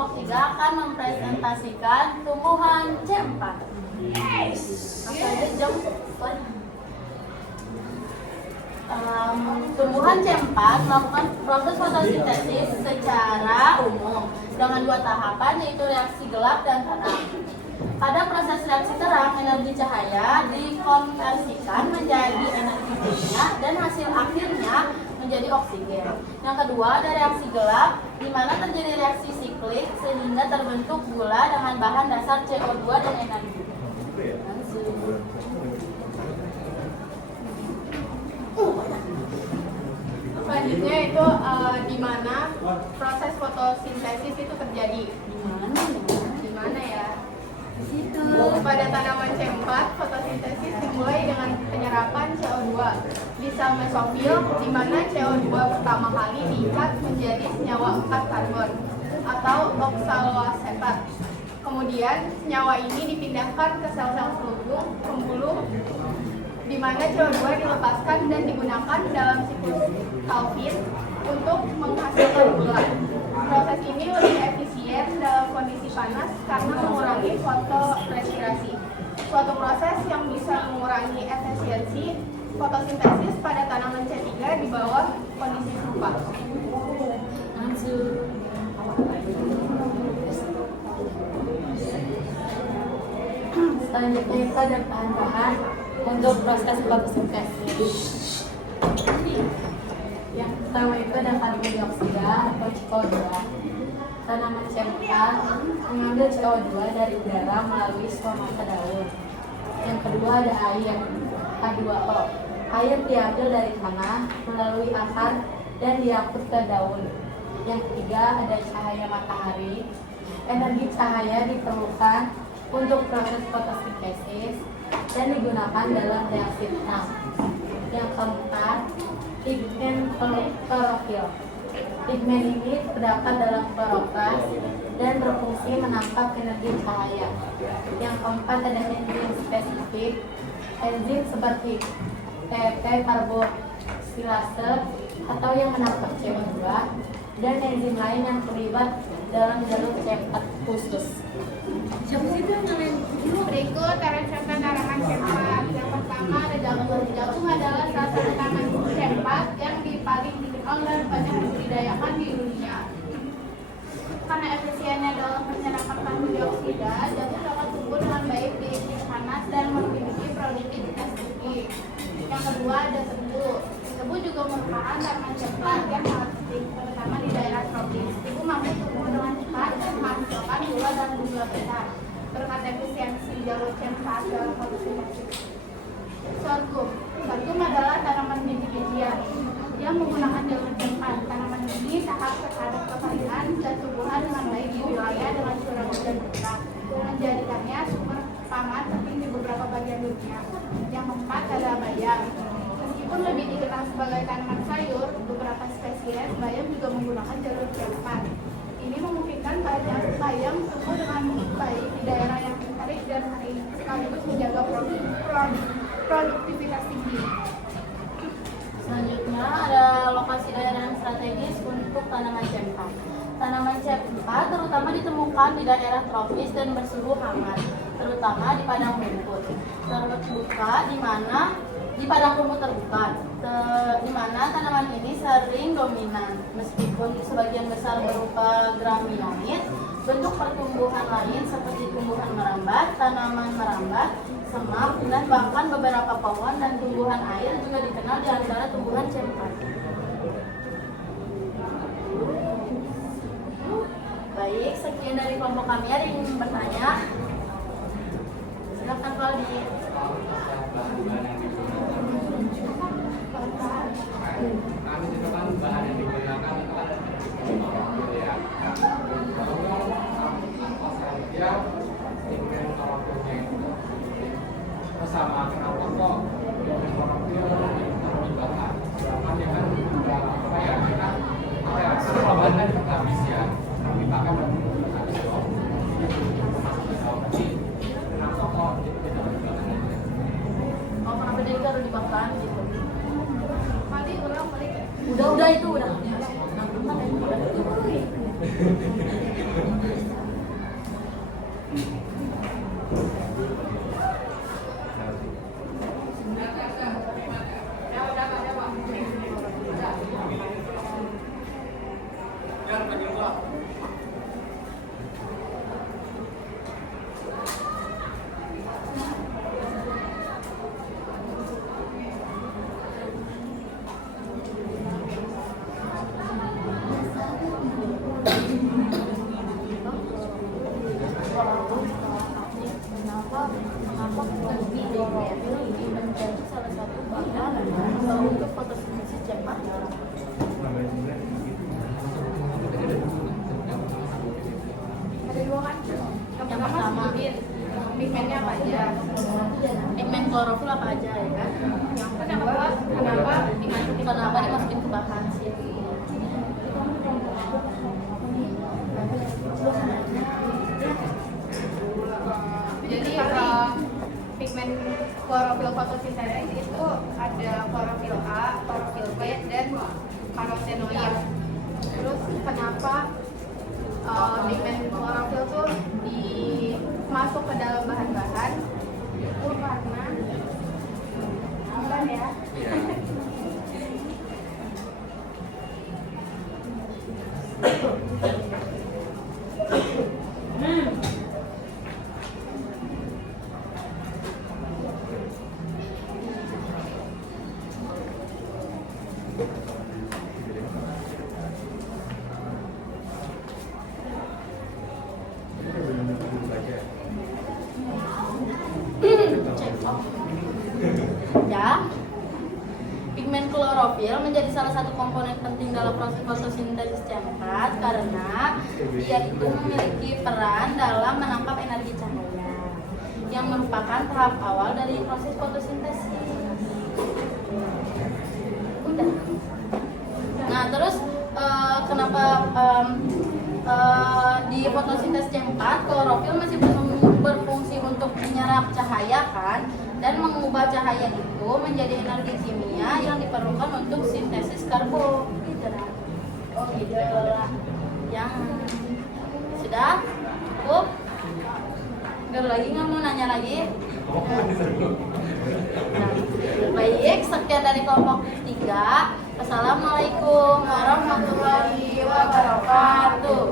kelompok 3 akan mempresentasikan tumbuhan C4. Tumbuhan C4 melakukan proses fotosintesis secara umum dengan 2 tahapan, yaitu reaksi gelap dan terang. Pada proses reaksi terang, energi cahaya dikonversikan menjadi energi kimia dan hasil akhirnya menjadi oksigen. Yang kedua, ada reaksi gelap, di mana terjadi reaksi siklik sehingga terbentuk gula dengan bahan dasar CO2 dan energi. Selanjutnya itu di mana proses fotosintesis itu terjadi. Di mana ya? Di situ. Pada tanaman C4, fotosintesis dimulai dengan penyerapan CO2 di sel mesofil, di mana CO2 pertama kali diikat menjadi senyawa 4 karbon atau oksaloasetat. Kemudian senyawa ini dipindahkan ke sel-sel kerudung pembuluh, di mana CO2 dilepaskan dan digunakan dalam siklus Calvin untuk menghasilkan gula. Proses ini lebih efisien dalam kondisi panas karena mengurangi fotorespirasi, suatu proses yang bisa mengurangi efisiensi fotosintesis pada tanaman C3 di bawah kondisi serupa. Selanjutnya itu ada bahan-bahan untuk proses fotosintesis. Yang pertama itu ada karbon dioksida atau CO2. Tanaman C4 mengambil CO2 dari udara melalui stomata daun. Yang kedua ada air, H2O. Air diambil dari tanah melalui akar dan diangkut ke daun. Yang ketiga ada cahaya matahari. Energi cahaya diperlukan untuk proses fotosintesis dan digunakan dalam reaksi terang. Yang keempat, pigmen klorofil. Pigmen ini terdapat dalam kloroplas dan berfungsi menangkap energi cahaya. Yang keempat ada enzim spesifik. Enzim seperti TP karboksilase atau yang menangkap CO2 dan enzim lain yang terlibat dalam jalur C4 khusus. Siapa sih itu yang ngalahin? Berikut cara-cara tanaman C4. Yang pertama ada jagung. Jagung adalah salah satu tanaman C4 yang paling dikenal dan banyak dibudidayakan di dunia. Karena efisiennya dalam penyerapan karbon dioksida, jagung dapat tumbuh dengan baik di iklim panas dan memiliki produktivitas tinggi. Yang kedua ada tebu. Tebu juga merupakan tanaman C4 yang sangat penting, terutama di daerah tropis. Tebu mampu tumbuh dengan cepat dan menghasilkan gula dan jumlah besar berkat efisiensi jalur C4 dalam fotosintesis. Sorghum. Sorghum adalah tanaman biji-bijian yang menggunakan jalur C4. Tanaman ini tahan terhadap kekeringan dan tumbuhan dengan baik di wilayah dengan curah hujan rendah, menjadikannya sumber pangan penting di beberapa bagian dunia. Yang keempat ada bayam. Meskipun lebih dikenal sebagai tanaman sayur, beberapa spesies bayam juga menggunakan jalur C4. Ini memungkinkan bayam tumbuh dengan baik di daerah yang terik dan kering, sekaligus menjaga produktivitas tinggi. Selanjutnya ada lokasi daerah yang strategis untuk tanaman C4. Tanaman C4 terutama ditemukan di daerah tropis dan bersuhu hangat, terutama di padang rumput terbuka, di padang rumput terbuka, di mana tanaman ini sering dominan. Meskipun sebagian besar berupa graminoid, bentuk pertumbuhan lain seperti tumbuhan merambat, tanaman merambat, semak, dan bahkan beberapa pohon dan tumbuhan air juga dikenal di antara tumbuhan C4. Baik, sekian dari kelompok kami. Ada yang ingin bertanya? Silakan Valdi. Kami itu kan bahan yang digunakan itu kan ya. Dia pigmen klorofilnya itu. Terus sama kenapa kok pigmen klorofil ditaruh bahan? Sedangkan dia kan udah apa ya? Kita apa ya? Kalau bahan kan kita habis ya. Kami pakai dan habis kok. Tapi kenapa kok ditaruh di bahan? Oh, kenapa jadi taruh di bakaran gitu? Mari ulang balik. Udah itu udah. pertama, pigmennya apa aja? pigmen klorofil apa aja ya kan? Yang kenapa Dimasukin ke bahan sih? Jadi pigmen klorofil fotosintesis itu ada klorofil A, klorofil B, dan karotenoid. Terus kenapa pigmen klorofil tuh masuk ke dalam bahan-bahan? Itu karena ya. Iya. Ya, pigmen klorofil menjadi salah satu komponen penting dalam proses fotosintesis C4 karena dia itu memiliki peran dalam menangkap energi cahaya yang merupakan tahap awal dari proses fotosintesis. Udah. Nah, terus kenapa di fotosintesis C4 klorofil masih berfungsi untuk menyerap cahaya kan, dan mengubah cahaya itu menjadi energi kimia yang diperlukan untuk sintesis karbohidrat. Oh gitu. Yang sudah cukup. Gak lagi, nggak mau nanya lagi? Nah, baik, sekian dari kelompok 3. Assalamualaikum warahmatullahi wabarakatuh.